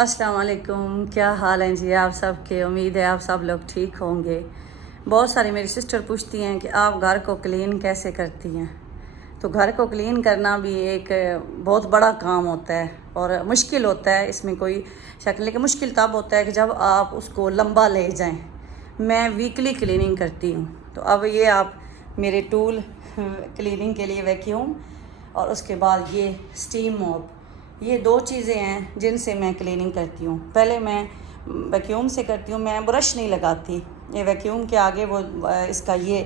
अस्सलाम वालेकुम, क्या हाल हैं जी आप सब के। उम्मीद है आप सब लोग ठीक होंगे। बहुत सारी मेरी सिस्टर पूछती हैं कि आप घर को क्लीन कैसे करती हैं। तो घर को क्लीन करना भी एक बहुत बड़ा काम होता है और मुश्किल होता है, इसमें कोई शक नहीं। लेकिन मुश्किल तब होता है कि जब आप उसको लंबा ले जाएं। मैं वीकली क्लीनिंग करती हूँ। तो अब ये आप मेरे टूल क्लीनिंग के लिए वैक्यूम और उसके बाद ये स्टीम मॉप, ये दो चीज़ें हैं जिनसे मैं क्लीनिंग करती हूँ। पहले मैं वैक्यूम से करती हूँ, मैं ब्रश नहीं लगाती। ये वैक्यूम के आगे वो इसका ये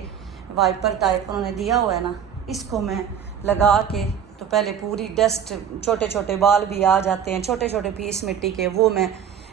वाइपर टाइप उन्होंने दिया हुआ है ना, इसको मैं लगा के तो पहले पूरी डस्ट, छोटे छोटे बाल भी आ जाते हैं, छोटे छोटे पीस मिट्टी के, वो मैं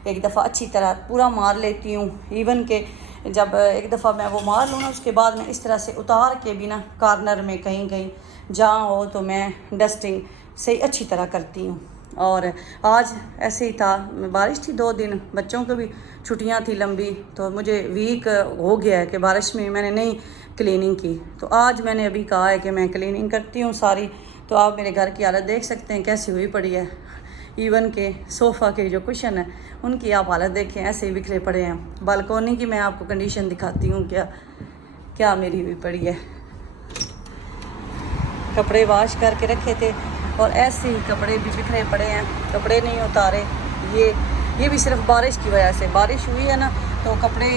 एक दफ़ा अच्छी तरह पूरा मार लेती हूँ। इवन के जब एक दफ़ा मैं वो मार लूँ ना, उसके बाद मैं इस तरह से उतार के भी ना कॉर्नर में कहीं कहीं जहाँ हो तो मैं डस्टिंग से अच्छी तरह करती हूँ। और आज ऐसे ही था, बारिश थी 2 दिन, बच्चों को भी छुट्टियां थी लंबी, तो मुझे वीक हो गया है कि बारिश में मैंने नहीं क्लीनिंग की। तो आज मैंने अभी कहा है कि मैं क्लीनिंग करती हूँ सारी। तो आप मेरे घर की हालत देख सकते हैं कैसी हुई पड़ी है। इवन के सोफ़ा के जो कुशन है उनकी आप हालत देखें, ऐसे ही बिखरे पड़े हैं। बालकोनी की मैं आपको कंडीशन दिखाती हूँ क्या क्या मेरी हुई पड़ी है। कपड़े वॉश करके रखे थे और ऐसे ही कपड़े भी बिखरे पड़े हैं, कपड़े नहीं उतारे। ये भी सिर्फ बारिश की वजह से, बारिश हुई है ना तो कपड़े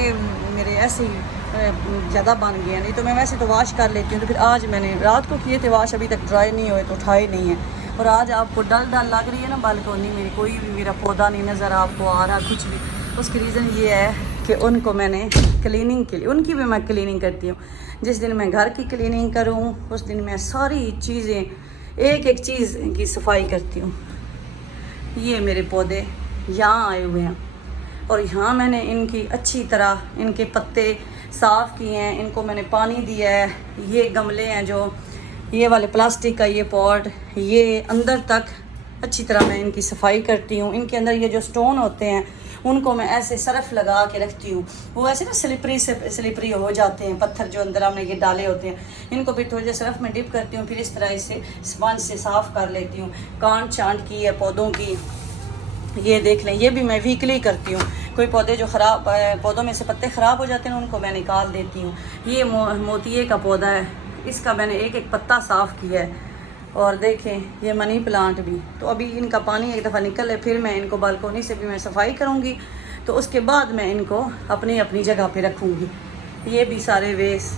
मेरे ऐसे ही ज़्यादा बन गए हैं। नहीं तो मैं वैसे तो वॉश कर लेती हूँ। तो फिर आज मैंने रात को किए थे वॉश, अभी तक ड्राई नहीं हुए तो उठाए नहीं हैं। और आज आपको डल डल लग रही है ना बालकोनी मेरी, कोई भी मेरा पौधा नहीं नज़र आपको आ रहा कुछ भी। उसकी रीज़न ये है कि उनको मैंने क्लीनिंग के लिए, उनकी भी मैं क्लीनिंग करती हूँ। जिस दिन मैं घर की क्लीनिंग करूँ उस दिन मैं सारी चीज़ें, एक एक चीज़ की सफाई करती हूँ। ये मेरे पौधे यहाँ आए हुए हैं और यहाँ मैंने इनकी अच्छी तरह इनके पत्ते साफ़ किए हैं, इनको मैंने पानी दिया है। ये गमले हैं जो ये वाले प्लास्टिक का, ये पॉट, ये अंदर तक अच्छी तरह मैं इनकी सफाई करती हूँ। इनके अंदर ये जो स्टोन होते हैं उनको मैं ऐसे सरफ लगा के रखती हूँ, वो ऐसे ना स्लिपरी हो जाते हैं पत्थर जो अंदर हमने ये डाले होते हैं। इनको फिर थोड़ी देर सरफ में डिप करती हूँ, फिर इस तरह इसे स्पंज से साफ़ कर लेती हूँ। कांट चांट की है पौधों की, ये देख लें, ये भी मैं वीकली करती हूँ। कोई पौधे जो ख़राब, पौधों में से पत्ते ख़राब हो जाते हैं उनको मैं निकाल देती हूँ। ये मोतिये का पौधा है, इसका मैंने एक एक पत्ता साफ़ किया है। और देखें ये मनी प्लांट भी, तो अभी इनका पानी एक दफ़ा निकल है, फिर मैं इनको बालकोनी से भी मैं सफाई करूँगी, तो उसके बाद मैं इनको अपनी अपनी जगह पे रखूँगी। ये भी सारे वेस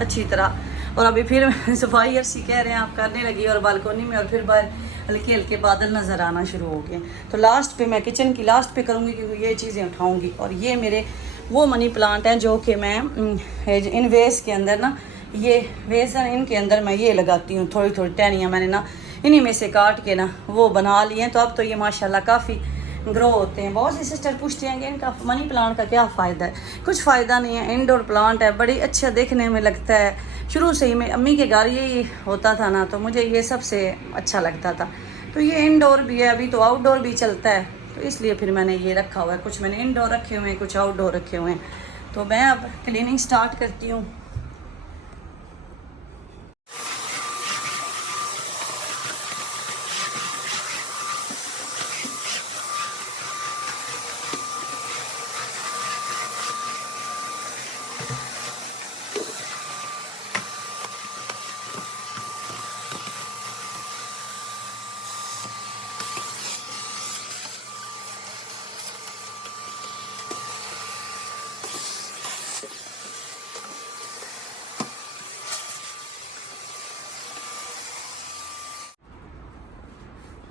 अच्छी तरह। और अभी फिर सफाई अर्सी कह रहे हैं आप करने लगी और बालकोनी में, और फिर बाहर हल्के हल्के बादल नज़र आना शुरू हो गए। तो लास्ट पे मैं किचन की लास्ट पे करूँगी क्योंकि ये चीज़ें उठाऊँगी। और ये मेरे वो मनी प्लांट हैं जो कि मैं इन वेस के अंदर ना, ये वेस है इनके अंदर मैं ये लगाती हूँ। थोड़ी थोड़ी टहनियाँ मैंने ना इन्हीं में से काट के ना वो बना लिए हैं। तो अब तो ये माशाल्लाह काफ़ी ग्रो होते हैं। बहुत सी सिस्टर पूछती हैं कि इनका मनी प्लांट का क्या फ़ायदा है। कुछ फ़ायदा नहीं है, इंडोर प्लांट है, बड़ी अच्छा देखने में लगता है। शुरू से ही मैं अम्मी के घर यही होता था ना, तो मुझे ये सबसे अच्छा लगता था। तो ये इंडोर भी है, अभी तो आउटडोर भी चलता है, तो इसलिए फिर मैंने ये रखा हुआ है। कुछ मैंने इंडोर रखे हुए हैं, कुछ आउटडोर रखे हुए हैं। तो मैं अब क्लीनिंग स्टार्ट करती हूँ।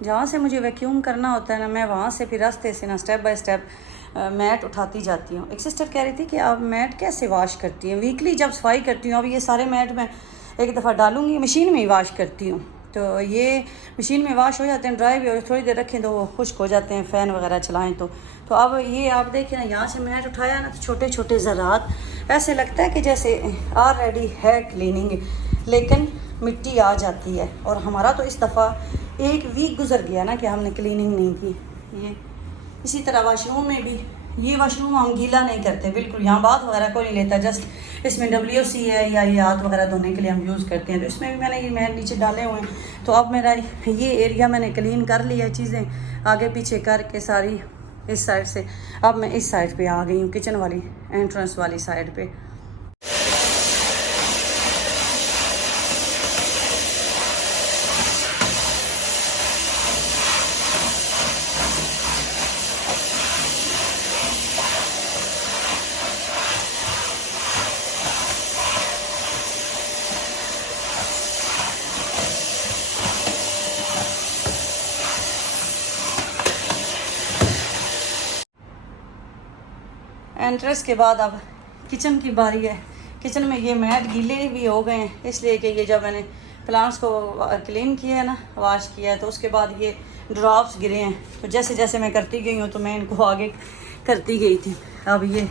जहाँ से मुझे वैक्यूम करना होता है ना, मैं वहाँ से फिर रास्ते से ना स्टेप बाय स्टेप मैट उठाती जाती हूँ। एक सिस्टर कह रही थी कि आप मैट कैसे वॉश करती हैं, वीकली जब सफाई करती हूँ। अब ये सारे मैट मैं एक दफ़ा डालूँगी, मशीन में ही वॉश करती हूँ। तो ये मशीन में वॉश हो जाते हैं, ड्राई भी, और थोड़ी देर रखें तो वो खुश्क हो जाते हैं, फ़ैन वगैरह चलाएँ तो अब ये आप देखें ना, यहाँ से मैट उठाया ना तो छोटे छोटे ज़रात, ऐसे लगता है कि जैसे ऑलरेडी है क्लीनिंग, लेकिन मिट्टी आ जाती है। और हमारा तो इस दफ़ा 1 वीक गुजर गया ना कि हमने क्लीनिंग नहीं की। ये इसी तरह वाशरूम में भी, ये वाशरूम हम गीला नहीं करते बिल्कुल, यहाँ बाथ वगैरह को नहीं लेता, जस्ट इसमें WC है या ये हाथ वगैरह धोने के लिए हम यूज़ करते हैं। तो इसमें भी मैंने ये मैट नीचे डाले हुए हैं। तो अब मेरा ये एरिया मैंने क्लीन कर लिया है, चीज़ें आगे पीछे करके सारी इस साइड से। अब मैं इस साइड पे आ गई हूँ, किचन वाली एंट्रेंस वाली साइड पे। एंट्रेंस के बाद अब किचन की बारी है। किचन में ये मैट गीले भी हो गए हैं, इसलिए कि ये जब मैंने प्लांट्स को क्लीन किया है ना, वॉश किया है, तो उसके बाद ये ड्रॉप्स गिरे हैं। तो जैसे जैसे मैं करती गई हूँ तो मैं इनको आगे करती गई थी। अब ये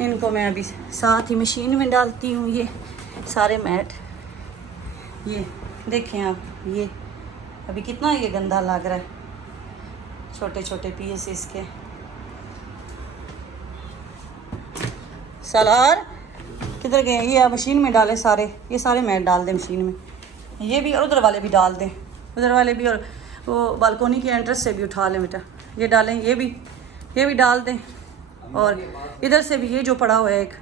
इनको मैं अभी साथ ही मशीन में डालती हूँ। ये सारे मैट ये देखें आप, ये अभी कितना ये गंदा लग रहा है, छोटे छोटे पीस इसके। सलार किधर गए? ये आप मशीन में डालें सारे, ये सारे मैट डाल दें मशीन में। ये भी और उधर वाले भी डाल दें, उधर वाले भी, और वो बालकोनी की एंट्रेंस से भी उठा लें बेटा, ये डालें। ये भी डाल दें, और इधर से भी ये जो पड़ा हुआ है एक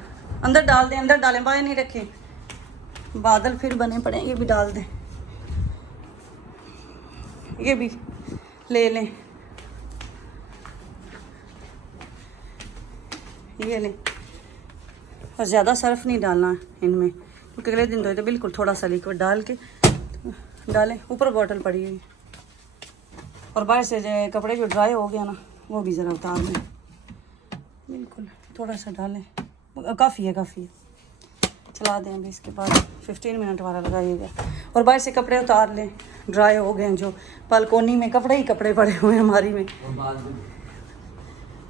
अंदर डाल दें, अंदर डालें, बाहर नहीं रखें, बादल फिर बने पड़े। ये भी डाल दें, ये भी ले लें, ये लें। और ज़्यादा सर्फ नहीं डालना इनमें, क्योंकि अगले दिन तो बिल्कुल थोड़ा सा लिक्विड डाल के डालें। ऊपर बॉटल पड़ी हुई, और बाहर से जो कपड़े जो ड्राई हो गया ना, वो भी ज़रा उतार लें, बिल्कुल थोड़ा सा डालें, काफ़ी है। चला दें अभी। इसके बाद 15 मिनट वाला लगाइएगा। और बाहर से कपड़े उतार लें, ड्राई हो गए हैं। जो बालकोनी में कपड़े ही कपड़े पड़े हुए हैं हमारी में,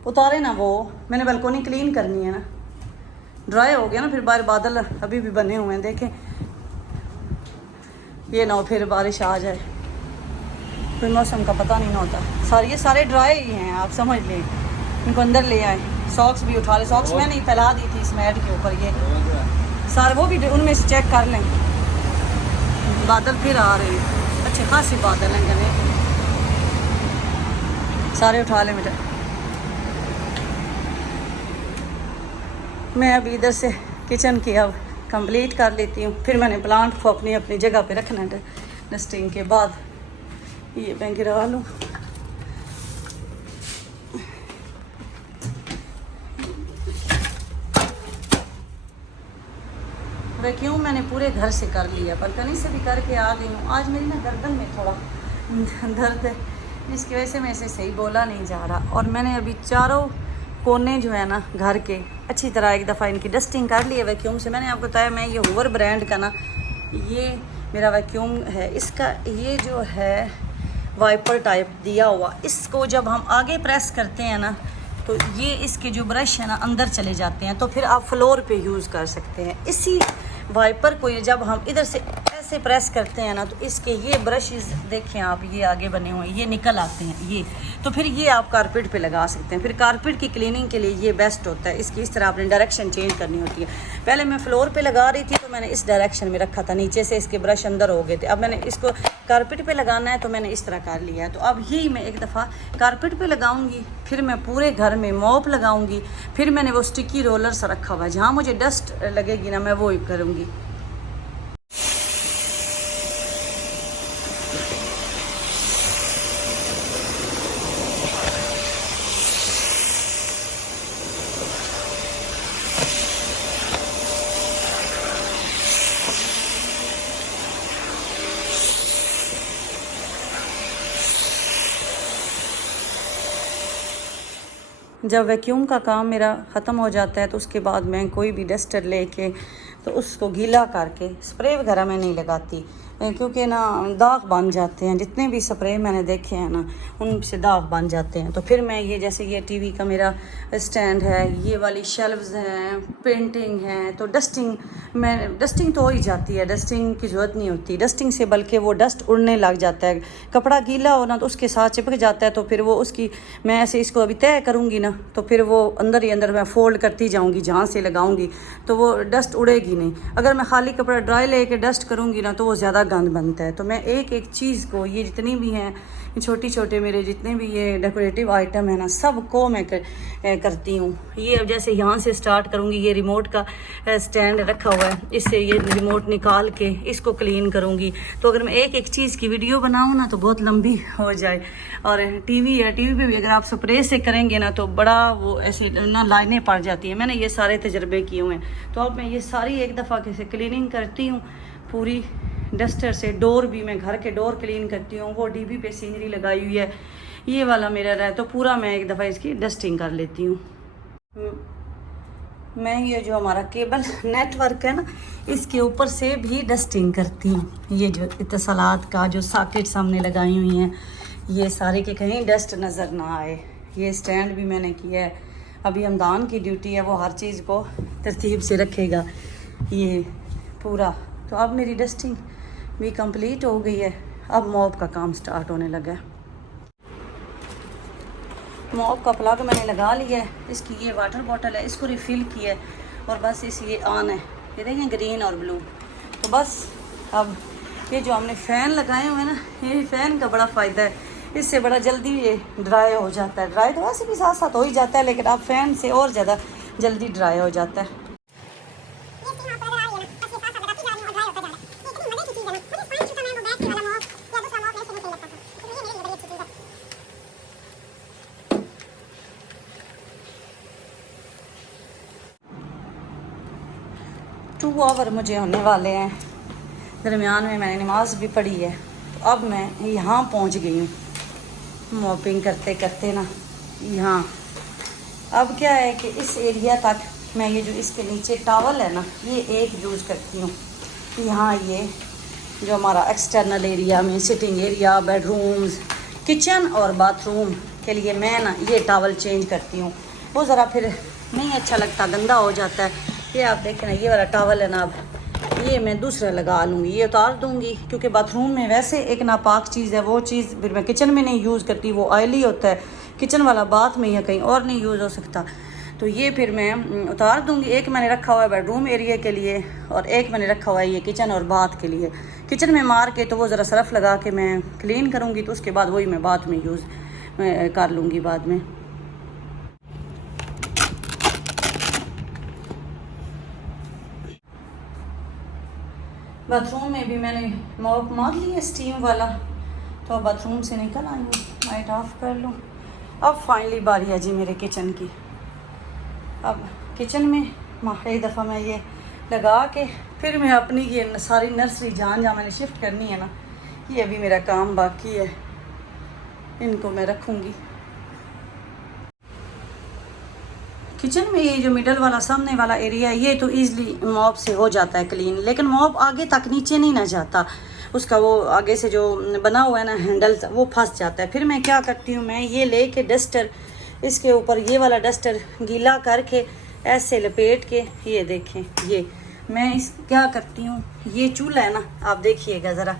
उतारे ना। वो मैंने बालकोनी क्लीन करनी है ना, ड्राई हो गया ना, फिर बाहर बादल अभी भी बने हुए हैं, देखें। ये ना हो फिर बारिश आ जाए, फिर मौसम का पता नहीं ना होता। ये सारे ड्राई ही हैं, आप समझ लें। इनको अंदर ले आए। सॉक्स भी उठा ले, सॉक्स मैंने ही फैला दी थी इस मैट के ऊपर। ये सारे वो भी उनमें से चेक कर लें। बादल फिर आ रहे हैं, अच्छे खासे बादल हैं घने, सारे उठा लें बेटा। मैं अभी इधर से किचन की अब कंप्लीट कर लेती हूँ, फिर मैंने प्लांट को अपनी अपनी जगह पे रखना है। डस्टिंग के बाद ये मैं गिरा लूँ। वैक्यूम मैंने पूरे घर से कर लिया, पर कहीं से भी करके आ गई हूँ। आज मेरी ना गर्दन में थोड़ा दर्द है, जिसकी वजह से मैं इसे सही बोला नहीं जा रहा। और मैंने अभी चारों कोने जो है ना घर के अच्छी तरह एक दफ़ा इनकी डस्टिंग कर ली है वैक्यूम से। मैंने आपको बताया मैं ये हूवर ब्रांड का ना, ये मेरा वैक्यूम है। इसका ये जो है वाइपर टाइप दिया हुआ, इसको जब हम आगे प्रेस करते हैं ना, तो ये इसके जो ब्रश है ना अंदर चले जाते हैं, तो फिर आप फ्लोर पे यूज़ कर सकते हैं। इसी वाइपर को ये जब हम इधर से ऐसे प्रेस करते हैं ना, तो इसके ये ब्रशेस देखें आप, ये आगे बने हुए हैं, ये निकल आते हैं ये। तो फिर ये आप कारपेट पे लगा सकते हैं। फिर कारपेट की क्लीनिंग के लिए ये बेस्ट होता है। इसकी इस तरह आपने डायरेक्शन चेंज करनी होती है। पहले मैं फ्लोर पे लगा रही थी, तो मैंने इस डायरेक्शन में रखा था, नीचे से इसके ब्रश अंदर हो गए थे। अब मैंने इसको कारपेट पे लगाना है, तो मैंने इस तरह कर लिया है। तो अब यही मैं एक दफ़ा कारपेट पे लगाऊंगी, फिर मैं पूरे घर में मॉप लगाऊंगी, फिर मैंने वो स्टिकी रोलर सा रखा हुआ है, जहाँ मुझे डस्ट लगेगी ना मैं वो ही करूँगी। जब वैक्यूम का काम मेरा ख़त्म हो जाता है, तो उसके बाद मैं कोई भी डस्टर लेके तो उसको गीला करके, स्प्रे वगैरह मैं नहीं लगाती, क्योंकि ना दाग बन जाते हैं। जितने भी स्प्रे मैंने देखे हैं ना, उनसे दाग बन जाते हैं। तो फिर मैं ये, जैसे ये टीवी का मेरा स्टैंड है, ये वाली शेल्व्स हैं, पेंटिंग है, तो डस्टिंग तो हो ही जाती है, डस्टिंग की ज़रूरत नहीं होती। डस्टिंग से बल्कि वो डस्ट उड़ने लग जाता है। कपड़ा गीला हो ना तो उसके साथ चिपक जाता है, तो फिर वो उसकी, मैं ऐसे इसको अभी तय करूँगी ना, तो फिर वो अंदर ही अंदर मैं फोल्ड करती जाऊँगी, जहाँ से लगाऊँगी तो वो डस्ट उड़ेगी नहीं। अगर मैं खाली कपड़ा ड्राई लेके डस्ट करूँगी ना, तो वो ज़्यादा गंद बनता है। तो मैं एक एक चीज़ को, ये जितनी भी हैं छोटी छोटे मेरे जितने भी ये डेकोरेटिव आइटम है ना, सबको मैं करती हूँ। ये अब जैसे यहाँ से स्टार्ट करूँगी, ये रिमोट का स्टैंड रखा हुआ है, इससे ये रिमोट निकाल के इसको क्लीन करूँगी। तो अगर मैं एक एक चीज़ की वीडियो बनाऊँ ना तो बहुत लंबी हो जाए। और टीवी है, टीवी पे भी अगर आप स्प्रे से करेंगे ना तो बड़ा वो ऐसे ना लाइनें पड़ जाती हैं। मैंने ये सारे तजर्बे किए हुए हैं। तो अब मैं ये सारी एक दफ़ा कैसे क्लीनिंग करती हूँ पूरी डस्टर से। डोर भी मैं घर के डोर क्लीन करती हूँ, वो डीबी पे सीनरी लगाई हुई है, ये वाला मिरर है, तो पूरा मैं एक दफ़ा इसकी डस्टिंग कर लेती हूँ। मैं ये जो हमारा केबल नेटवर्क है ना, इसके ऊपर से भी डस्टिंग करती हूँ। ये जो इत्तसालात का जो सॉकेट सामने लगाई हुई हैं, ये सारे के कहीं डस्ट नज़र ना आए। ये स्टैंड भी मैंने किया है। अभी हमदान की ड्यूटी है, वो हर चीज़ को तरतीब से रखेगा ये पूरा। तो अब मेरी डस्टिंग भी कंप्लीट हो गई है। अब मॉप का काम स्टार्ट होने लगा है। मॉप का प्लग मैंने लगा लिया है। इसकी ये वाटर बॉटल है, इसको रिफ़िल किया है और बस इस ये ऑन है, ये देखें ग्रीन और ब्लू। तो बस अब ये जो हमने फ़ैन लगाए हुए हैं ना, ये फ़ैन का बड़ा फ़ायदा है, इससे बड़ा जल्दी ये ड्राई हो जाता है। ड्राई तो वैसे भी साथ साथ हो ही जाता है, लेकिन अब फ़ैन से और ज़्यादा जल्दी ड्राई हो जाता है। 2 आवर मुझे होने वाले हैं। दरमियान में मैंने नमाज भी पढ़ी है। तो अब मैं यहाँ पहुँच गई हूँ मॉपिंग करते करते ना यहाँ। अब क्या है कि इस एरिया तक मैं ये जो इसके नीचे टॉवल है ना, ये एक यूज़ करती हूँ। यहाँ ये जो हमारा एक्सटर्नल एरिया में सिटिंग एरिया, बेडरूम्स, किचन और बाथरूम के लिए मैं ना ये टॉवल चेंज करती हूँ। वो ज़रा फिर नहीं अच्छा लगता, गंदा हो जाता है। ये आप देखें ना, ये वाला टॉवल है ना, अब ये मैं दूसरा लगा लूँगी, ये उतार दूँगी, क्योंकि बाथरूम में वैसे एक नापाक चीज़ है, वो चीज़ फिर मैं किचन में नहीं यूज़ करती, वो ऑयली होता है। किचन वाला बाथ में या कहीं और नहीं यूज़ हो सकता, तो ये फिर मैं उतार दूँगी। एक मैंने रखा हुआ है बेडरूम एरिया के लिए और एक मैंने रखा हुआ है ये किचन और बाथ के लिए। किचन में मार के तो वो ज़रा सर्फ लगा के मैं क्लीन करूँगी, तो उसके बाद वही मैं बाथ में यूज़ कर लूँगी बाद में। बाथरूम में भी मैंने मॉप मार लिया स्टीम वाला, तो अब बाथरूम से निकल आई हूँ, लाइट ऑफ कर लूँ। अब फाइनली बारी है जी मेरे किचन की। अब किचन में एक दफ़ा मैं ये लगा के फिर मैं अपनी ये सारी नर्सरी जहाँ मैंने शिफ्ट करनी है ना, ये अभी मेरा काम बाकी है, इनको मैं रखूँगी। किचन में ये जो मिडल वाला सामने वाला एरिया है, ये तो ईज़िली मॉप से हो जाता है क्लीन, लेकिन मॉप आगे तक नीचे नहीं ना जाता, उसका वो आगे से जो बना हुआ है ना हैंडल, वो फंस जाता है। फिर मैं क्या करती हूँ, मैं ये लेके डस्टर इसके ऊपर ये वाला डस्टर गीला करके ऐसे लपेट के, ये देखें, ये मैं इस क्या करती हूँ, ये चूल्हा है ना, आप देखिएगा ज़रा,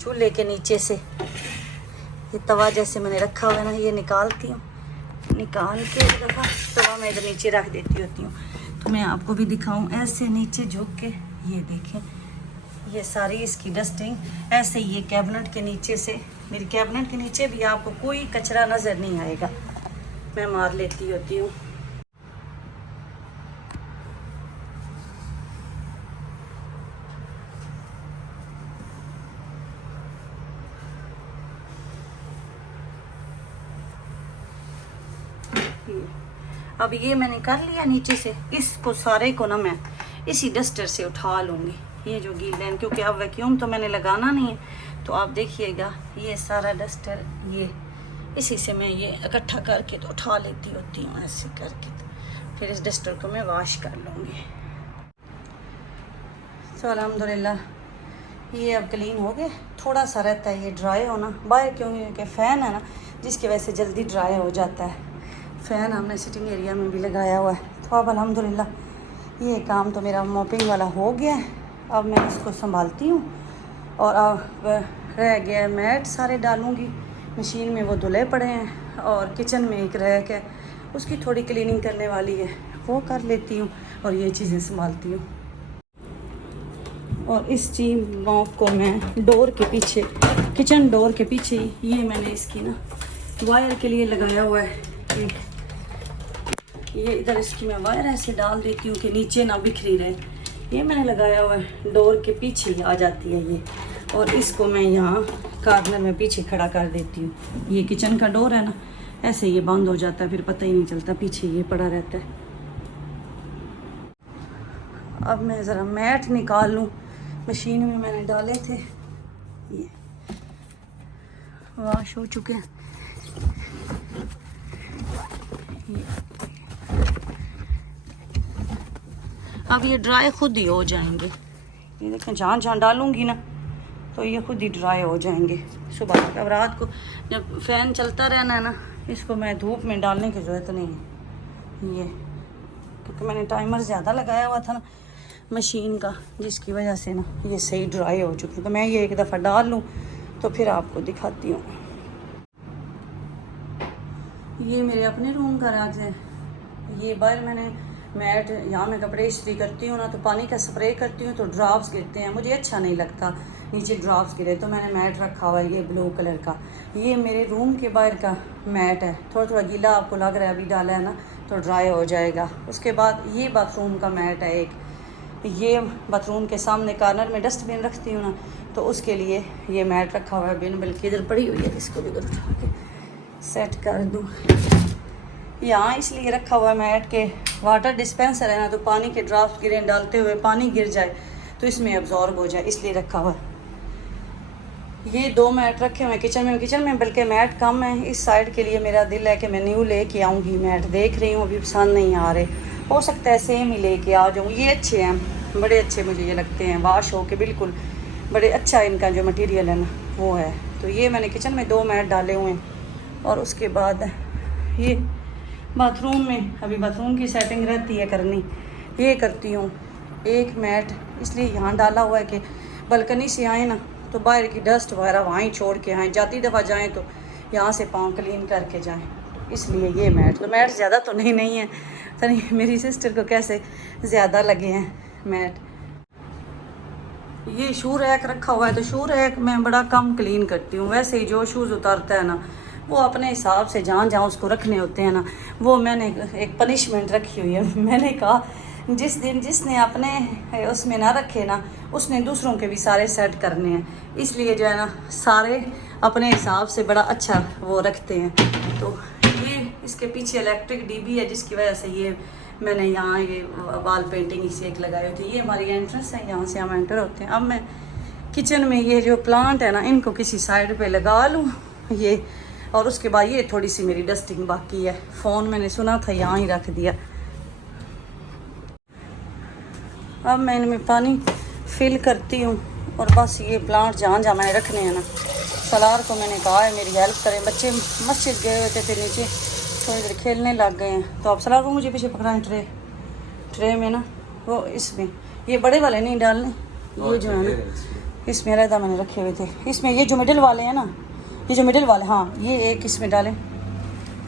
चूल्हे के नीचे से ये तवा जैसे मैंने रखा हुआ है ना, ये निकालती हूँ, निकाल के एक दफ़ा तवा मैं इधर नीचे रख देती होती हूँ। तो मैं आपको भी दिखाऊँ, ऐसे नीचे झुक के, ये देखें, ये सारी इसकी डस्टिंग ऐसे ये कैबिनेट के नीचे से, मेरी कैबिनेट के नीचे भी आपको कोई कचरा नज़र नहीं आएगा, मैं मार लेती होती हूँ। अब ये मैंने कर लिया नीचे से, इसको सारे को ना मैं इसी डस्टर से उठा लूँगी, ये जो गीला है, क्योंकि अब वैक्यूम तो मैंने लगाना नहीं है। तो आप देखिएगा ये सारा डस्टर, ये इसी से मैं ये इकट्ठा करके तो उठा लेती होती हूँ ऐसे करके। तो फिर इस डस्टर को मैं वॉश कर लूँगी। तो अल्हम्दुलिल्लाह ये अब क्लीन हो गए। थोड़ा सा रहता है ये ड्राई होना बाहर, क्योंकि फ़ैन है ना, जिसकी वजह से जल्दी ड्राई हो जाता है। फ़ैन हमने सिटिंग एरिया में भी लगाया हुआ है। तो अब अल्हम्दुलिल्लाह ये काम तो मेरा मॉपिंग वाला हो गया है। अब मैं इसको संभालती हूँ और अब रह गया मैट सारे डालूँगी, मशीन में वो धुले पड़े हैं, और किचन में एक रैक है, उसकी थोड़ी क्लीनिंग करने वाली है, वो कर लेती हूँ और ये चीज़ें संभालती हूँ। और इस चीज नॉब को मैं डोर के पीछे, किचन डोर के पीछे, ये मैंने इसकी ना वायर के लिए लगाया हुआ है। ये इधर इसकी मैं वायर ऐसे डाल देती हूँ कि नीचे ना बिखरी रहे। ये मैंने लगाया हुआ है, डोर के पीछे ही आ जाती है ये। और इसको मैं यहाँ कार्नर में पीछे खड़ा कर देती हूँ। ये किचन का डोर है ना, ऐसे ये बंद हो जाता है, फिर पता ही नहीं चलता, पीछे ये पड़ा रहता है। अब मैं ज़रा मैट निकाल लूँ, मशीन में मैंने डाले थे, ये वॉश हो चुके हैं। अब ये ड्राई खुद ही हो जाएंगे। ये देखें, जहाँ जहाँ डालूंगी ना तो ये खुद ही ड्राई हो जाएंगे सुबह तक। अब रात को जब फ़ैन चलता रहना है ना, इसको मैं धूप में डालने की ज़रूरत नहीं है ये, क्योंकि मैंने टाइमर ज़्यादा लगाया हुआ था ना मशीन का, जिसकी वजह से ना ये सही ड्राई हो चुकी है। तो मैं ये एक दफ़ा डाल लूँ तो फिर आपको दिखाती हूँ। ये मेरे अपने रूम का राज है। ये बाहर मैंने मैट, यहाँ मैं कपड़े इस्त्री करती हूँ ना तो पानी का स्प्रे करती हूँ तो ड्रॉप्स गिरते हैं, मुझे अच्छा नहीं लगता नीचे ड्रॉप्स गिरे, तो मैंने मैट रखा हुआ है ये ब्लू कलर का। ये मेरे रूम के बाहर का मैट है, थोड़ा थोड़ा गीला आपको लग रहा है, अभी डाला है ना तो ड्राई हो जाएगा। उसके बाद ये बाथरूम का मैट है एक, ये बाथरूम के सामने कॉर्नर में डस्टबिन रखती हूँ ना तो उसके लिए ये मैट रखा हुआ है। बिन बल्कि इधर पड़ी हुई है, इसको भी इधर उठा के सेट कर दूँ। यहाँ इसलिए रखा हुआ है मैट के, वाटर डिस्पेंसर है ना तो पानी के ड्रॉप्स गिरे, डालते हुए पानी गिर जाए तो इसमें अब्जॉर्ब हो जाए, इसलिए रखा हुआ है। ये 2 मैट रखे हुए हैं किचन में बल्कि मैट कम है। इस साइड के लिए मेरा दिल है कि मैं न्यू लेके आऊँगी मैट, देख रही हूँ अभी पसंद नहीं आ रहे, हो सकता है सेम ही लेके आ जाऊँ। ये अच्छे हैं, बड़े अच्छे मुझे ये लगते हैं, वाश हो के बिल्कुल बड़े अच्छा इनका जो मटेरियल है ना वो है। तो ये मैंने किचन में 2 मैट डाले हुए हैं। और उसके बाद ये बाथरूम में, अभी बाथरूम की सेटिंग रहती है करनी, ये करती हूँ। एक मैट इसलिए यहाँ डाला हुआ है कि बालकनी से आए ना तो बाहर की डस्ट वगैरह वहाँ ही छोड़ के आएँ, जाती दफ़ा जाएँ तो यहाँ से पाँव क्लीन करके जाएँ, इसलिए ये मैट। तो मैट ज़्यादा तो नहीं है, तनी मेरी सिस्टर को कैसे ज़्यादा लगे हैं मैट। ये शू रैक रखा हुआ है तो शू रैक मैं बड़ा कम क्लीन करती हूँ, वैसे ही जो शूज़ उतारता है ना वो अपने हिसाब से जहाँ जहाँ उसको रखने होते हैं ना, वो मैंने एक पनिशमेंट रखी हुई है। मैंने कहा जिस दिन जिसने अपने उसमें ना रखे ना उसने दूसरों के भी सारे सेट करने हैं, इसलिए जो है ना सारे अपने हिसाब से बड़ा अच्छा वो रखते हैं। तो ये इसके पीछे इलेक्ट्रिक डीबी है जिसकी वजह से ये मैंने यहाँ ये वॉल पेंटिंग इसे एक लगाई हुई थी। ये हमारी एंट्रेंस है, यहाँ से हम एंटर होते हैं। अब मैं किचन में ये जो प्लांट है ना इनको किसी साइड पे लगा लूँ ये, और उसके बाद ये थोड़ी सी मेरी डस्टिंग बाकी है। फ़ोन मैंने सुना था यहाँ ही रख दिया। अब मैं इनमें पानी फिल करती हूँ और बस ये प्लांट जहाँ जहाँ मैंने रखने हैं ना, सलार को मैंने कहा है मेरी हेल्प करें। बच्चे मस्जिद गए हुए थे नीचे थोड़ी देर खेलने लग गए हैं, तो अब सलार को मुझे पीछे पकड़ाएं ट्रे में ना, वो इसमें ये बड़े वाले नहीं डालने, ये जो है ना इसमें रहता मैंने रखे हुए थे। इसमें ये जो मिडिल वाले हैं ना, ये जो मिडिल वाले, हाँ ये एक इसमें डालें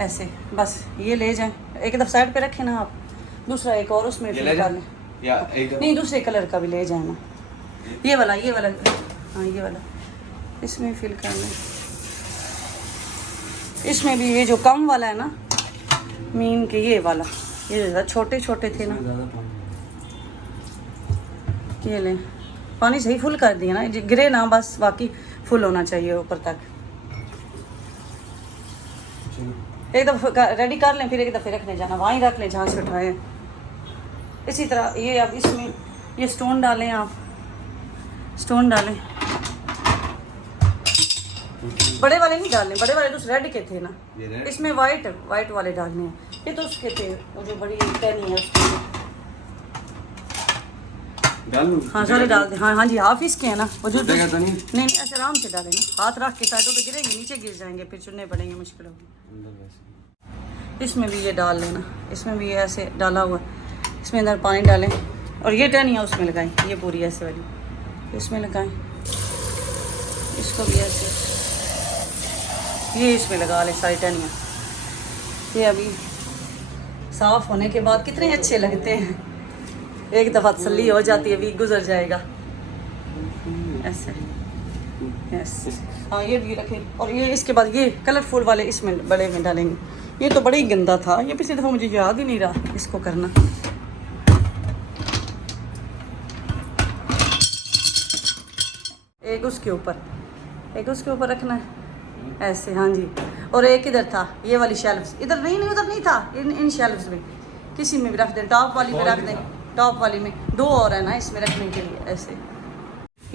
ऐसे, बस ये ले जाएं। एक दफ़ा साइड पे रखें ना आप, दूसरा एक और उसमें फिल डालें, नहीं दूसरे कलर का भी ले जाए ना, ये वाला हाँ ये वाला इसमें फिल करना। इसमें भी ये जो कम वाला है ना मीन के, ये वाला, ये ज़्यादा छोटे छोटे थे ना, ये लें। पानी सही फुल कर दिया ना, गिरे ना बस, बाकी फुल होना चाहिए ऊपर तक। एक दफ़ा रेडी कर लें, फिर एक दफ़े रखने जाना, वहीं रख लें जहाँ से उठाए। इसी तरह ये अब इसमें ये स्टोन डालें, आप स्टोन डालें, बड़े वाले नहीं डालने, बड़े वाले तो उस रेड के थे ना, इसमें वाइट वाले डालने हैं। ये तो उसके थे, वो जो बड़ी टैनी है उसके हाँ सारे डाल दें। हाँ जी हाफ इसके हैं ना, वो जो नहीं ऐसे आराम से डालें ना, हाथ रख के साइडों पे गिरेंगे, नीचे गिर जाएंगे, फिर चुनने पड़ेंगे, मुश्किल होगी। इसमें भी ये डाल लेना, इसमें भी ये ऐसे डाला हुआ, इसमें अंदर पानी डालें और ये टहनियाँ उसमें लगाएं, ये पूरी ऐसे वाली इसमें लगाएं, इसको भी ऐसे ये इसमें लगा लें सारी टहनियाँ। ये अभी साफ़ होने के बाद कितने अच्छे लगते हैं, एक दफ़ा तसल्ली हो जाती है, वीक गुजर जाएगा। ऐसे। यस हाँ ये भी रखें। और ये इसके बाद ये कलरफुल वाले इसमें बड़े में डालेंगे। ये तो बड़ा ही गंदा था, ये पिछली दफ़ा मुझे याद ही नहीं रहा इसको करना। एक उसके ऊपर रखना है ऐसे। हाँ जी। और एक इधर था, ये वाली शेल्फ्स, इधर नहीं उधर नहीं था, इन शेल्फ्स में किसी में भी रख दें, टॉप वाली में रख दें, टॉप वाली में 2 और है ना इसमें रखने के लिए ऐसे।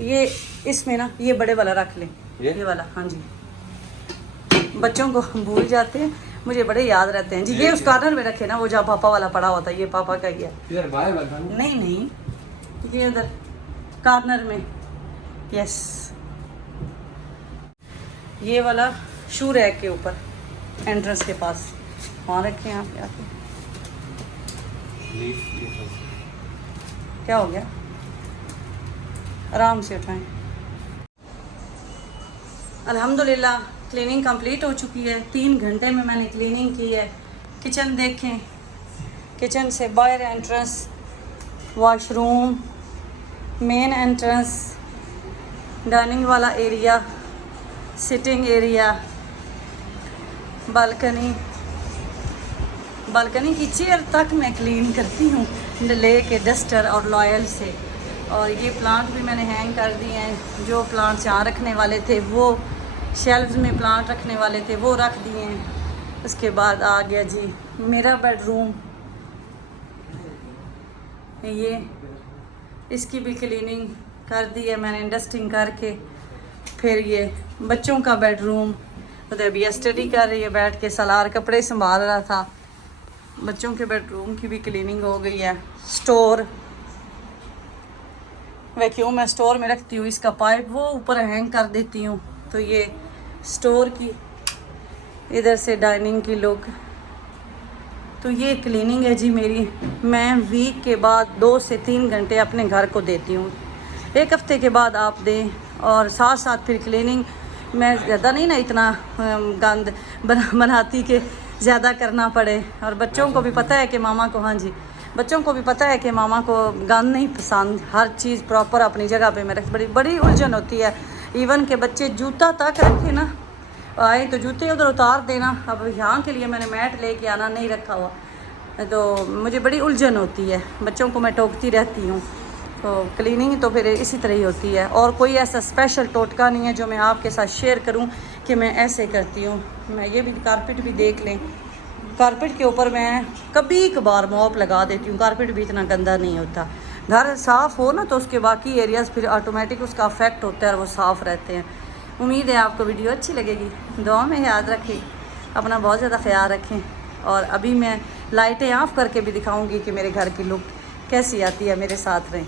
ये इसमें ना ये बड़े वाला रख लें, ये वाला। हाँ जी, बच्चों को भूल जाते हैं, मुझे बड़े याद रहते हैं जी। ये उस कॉर्नर में रखे ना, वो जहाँ पापा वाला पड़ा होता है, ये पापा का ही है। नहीं ये उधर कॉर्नर में। यस ये वाला शू रैक के ऊपर एंट्रेंस के पास वहाँ रखें यहाँ पे आके। क्या हो गया, आराम से उठाएं। अल्हम्दुलिल्लाह क्लीनिंग कंप्लीट हो चुकी है। 3 घंटे में मैंने क्लीनिंग की है। किचन देखें, किचन से बाहर entrance, washroom, main entrance, dining वाला एरिया, सिटिंग एरिया, बालकनी की चेयर तक मैं क्लीन करती हूँ ले के डस्टर और लॉयल से। और ये प्लांट भी मैंने हैंग कर दिए हैं, जो प्लांट्स यहाँ रखने वाले थे वो शेल्व्स में प्लांट रखने वाले थे वो रख दिए हैं। उसके बाद आ गया जी मेरा बेडरूम, ये इसकी भी क्लीनिंग कर दी है मैंने डस्टिंग करके। फिर ये बच्चों का बेडरूम, उधर भी स्टडी कर रही है बैठ के, सलार कपड़े संभाल रहा था। बच्चों के बेडरूम की भी क्लीनिंग हो गई है। स्टोर वैक्यूम मैं स्टोर में रखती हूँ, इसका पाइप वो ऊपर हैंग कर देती हूँ। तो ये स्टोर की, इधर से डाइनिंग की लुक। तो ये क्लीनिंग है जी मेरी। मैं वीक के बाद 2 से 3 घंटे अपने घर को देती हूँ, 1 हफ्ते के बाद आप दें। और साथ साथ फिर क्लीनिंग मैं ज़्यादा नहीं ना इतना गंद बनाती कि ज़्यादा करना पड़े। और बच्चों को भी पता है कि मामा को, हाँ जी, बच्चों को भी पता है कि मामा को गंद नहीं पसंद, हर चीज़ प्रॉपर अपनी जगह पे मैं रख। बड़ी उलझन होती है। इवन के बच्चे जूता तक रखे ना, आए तो जूते उधर उतार देना। अब यहाँ के लिए मैंने मैट लेके आना, नहीं रखा हुआ, तो मुझे बड़ी उलझन होती है। बच्चों को मैं टोकती रहती हूँ। तो क्लीनिंग तो फिर इसी तरह ही होती है। और कोई ऐसा स्पेशल टोटका नहीं है जो मैं आपके साथ शेयर करूं कि मैं ऐसे करती हूँ। मैं ये भी कारपेट भी देख लें, कारपेट के ऊपर मैं कभी कभार मॉप लगा देती हूँ। कारपेट भी इतना गंदा नहीं होता। घर साफ़ हो ना तो उसके बाकी एरियाज़ फिर ऑटोमेटिक उसका अफेक्ट होता है और वो साफ़ रहते हैं। उम्मीद है आपको वीडियो अच्छी लगेगी। दुआ में याद रखें, अपना बहुत ज़्यादा ख्याल रखें। और अभी मैं लाइटें ऑफ करके भी दिखाऊंगी कि मेरे घर की लुक कैसी आती है। मेरे साथ रहें।